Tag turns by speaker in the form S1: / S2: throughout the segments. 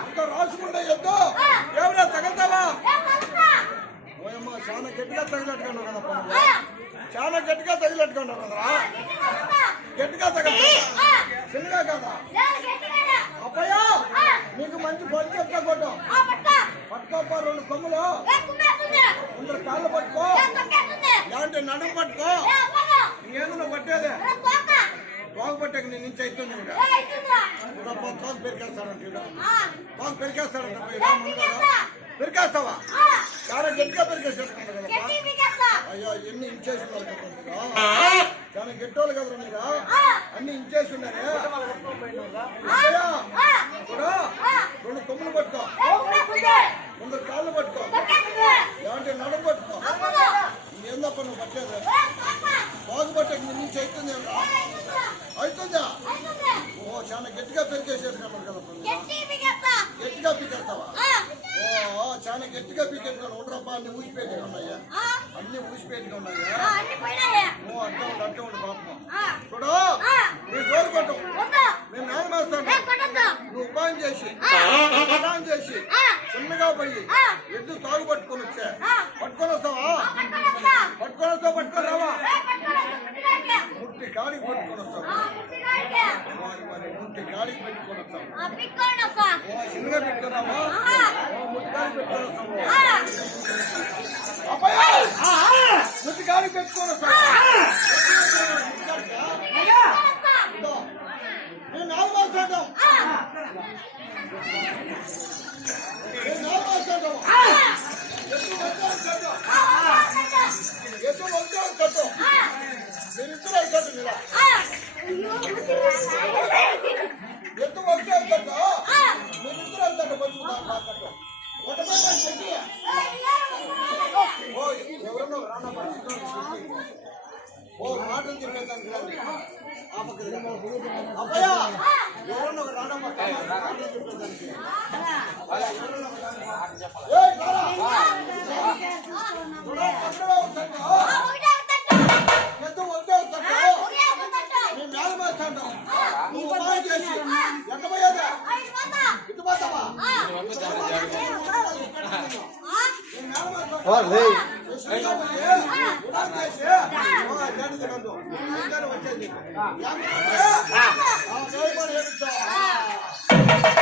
S1: ఇంకా రాసుకుంటే ఎద్దు ఎవరా తగలుతావా? ఓయమ్మ చాలా గట్టిగా తగిలట్టుకున్నావు కదా పండు. చాలా గట్టిగా తగిలట్టుకున్నావు కదరా. గట్టిగా తగలుతా చిన్నగా కదా? అబ్బయ్యా నీకు మంచి బలి చెప్తా కొట్టు. పట్టుకోపా రెండు కొమ్ములు. ముందర కాళ్ళు పట్టుకో. లేదంటే నడుము పట్టుకో. నేను పట్టేదే. తోక పట్టాక నేను నుంచి అవుతుంది ఇంకా చూడప్ప తోక పెరికేస్తాడంట ఈడ. తోక పెరికేస్తాడంట పోయి రా ముందుగా. పెరికేస్తావా చాలా గట్టిగా పెరికేస్తాడు కదప్పా అయ్యో ఎన్ని ఇంచేసి ఉన్నారు కదా మీరు చాలా గట్టోళ్ళు కదరా మీరు అన్ని ఇంచేసి ఉన్నారే అయ్యా, చూడు రెండు కొమ్ములు పట్టుకో ముందు కాళ్ళు పట్టుకో లేదంటే నడుము పట్టుకో ఏందప్ప నువ్వు పట్టేది బాగుపట్టే నీ నుంచి అవుతుంది అవుతుందా ఓ చాలా గట్టిగా పెరికేసాడు కన్నారు కదా గట్టిగా పీకేస్తావా? ఓ చాలా గట్టిగా పీకేస్తాను ఉండరప్ప అన్ని ఊసిపెట్టి ఉన్నాయా అన్ని ఊసిపెట్టి ఉన్నాయా ఓ అట్లా ఉండు అట్లా ఉండు పాపం చూడు నీ డోర్ కొట్టు. నేను నానమేస్తాను నువ్వు ఉపాయం చేసి. ఉపాయం చేసి. చిన్నగా పోయి. ఎద్దు తాగు పట్టుకొని వచ్చా. పట్టుకొని వస్తావు పట్టుకొని రావా ముట్టి కాడికి పట్టుకొని వస్తావు మరి మరి ముట్టి కాడికి పెట్టుకొని వస్తావు ఓ చిన్నగా పెట్టుకున్నావా ఓ ముట్టి కాడికి పెట్టుకొని వచ్చేది.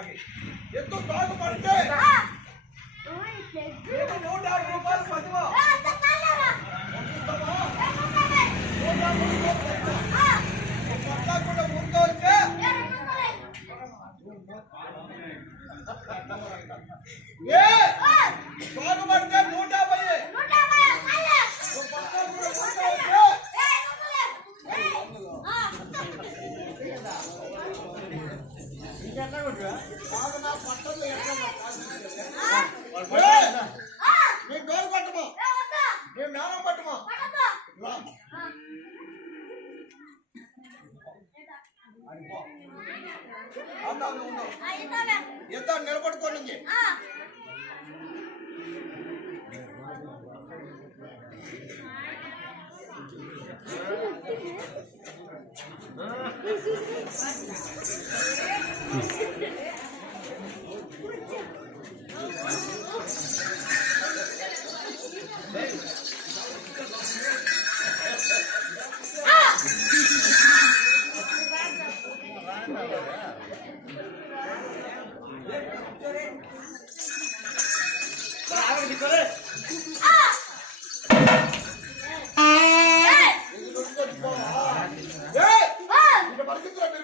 S1: ಹಾಗೆ ಎತ್ತು ಕಾಲು ಬಂತೆ ನೋಡಾಗಿ ಬದುವ కూడా ముందొచ్చే ఏ బాగుపడితే నూట యాభై
S2: Yeah, that would
S1: do it. Ah!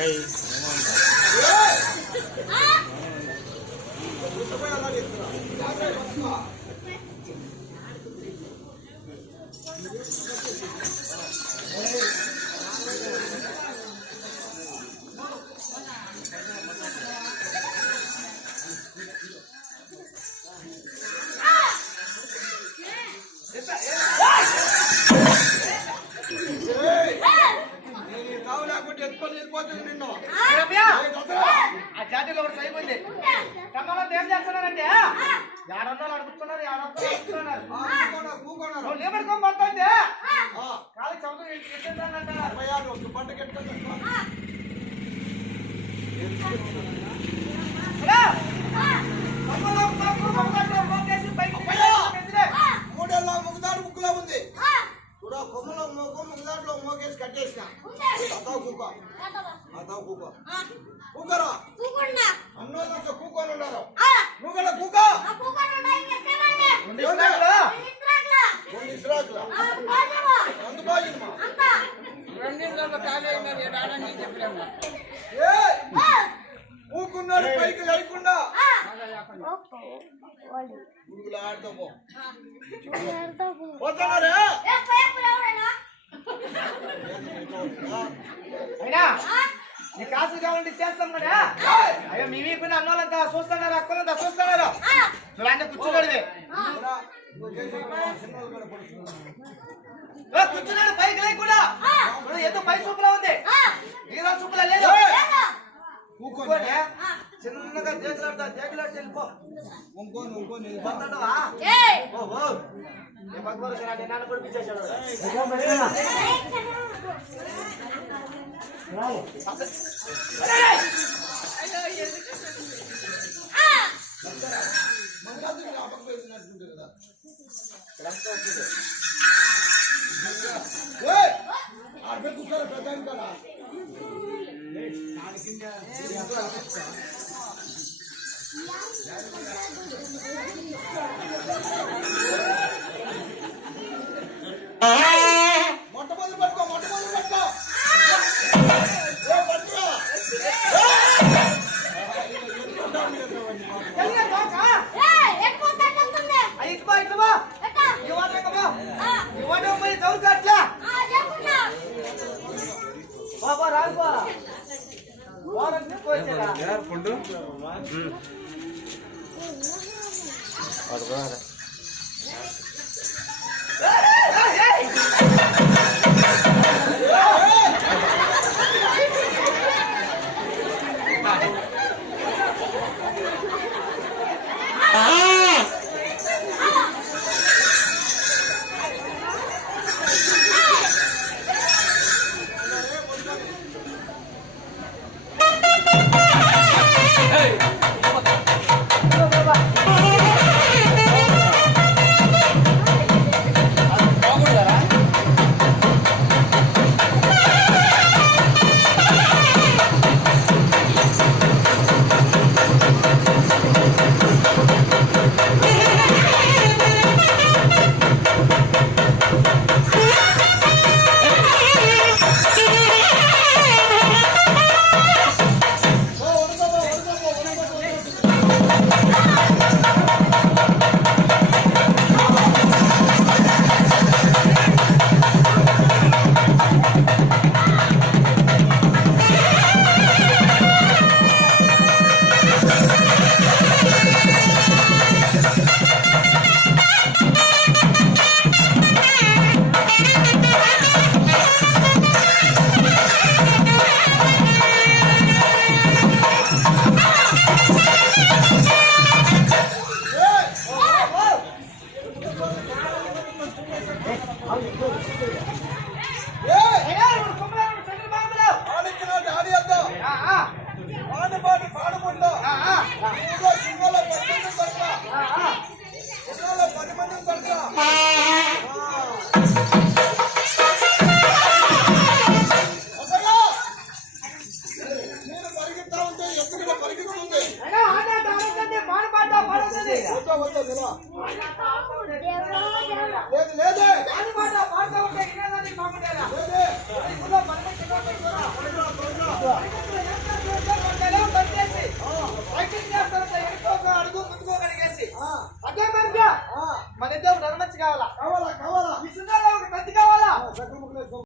S1: Hey. మూడేళ్ళ ముగ్గుదాడు ముగ్గులో ఉంది. చూడ కొమ్మలో మోకో ముగ్గుదాడులో మోకేసి కట్టేసిన. కూకరా అన్నోళ్ళంతా కూకొని ఉన్నారు. నువ్వు కదా కూక రెండు కాలేజ్ చెప్పలేము. ఊకున్నాడు పైకి లేకుండా?
S2: నీ కాసులు కావాలంటే చేస్తాం కదా. అయ్యో మీ వీకున్న అన్నోళ్ళంతా చూస్తున్నారు అక్కలంతా చూస్తున్నారు చూడండి కూర్చున్నాడు కూర్చున్నాడు పైకి లేకుండా. ఏదో పై సూపులో ఉంది. మిగతా సూపులో లేదు? కూర్చోనే చిన్నగా దేకులాడతా దేకులాడి వెళ్ళిపో.
S1: ఇంకోని ఇంకోని
S2: పోతాడవా ఓ ఓ. ఏ భగవాన్ నన్ను కూడా పిచ్చేశాడు.
S1: కదా.
S2: వెనక్కి ఒక అడుగు ముందుకు ఒక అడిగేసి.
S1: ఆ,
S2: అదే కనుక
S1: ఆ,
S2: మన ఇద్దరు నరమచ్చి కావాలా?
S1: కావాలా కావాలా.
S2: ఈ సున్నాలో ఒక తంతి కావాలా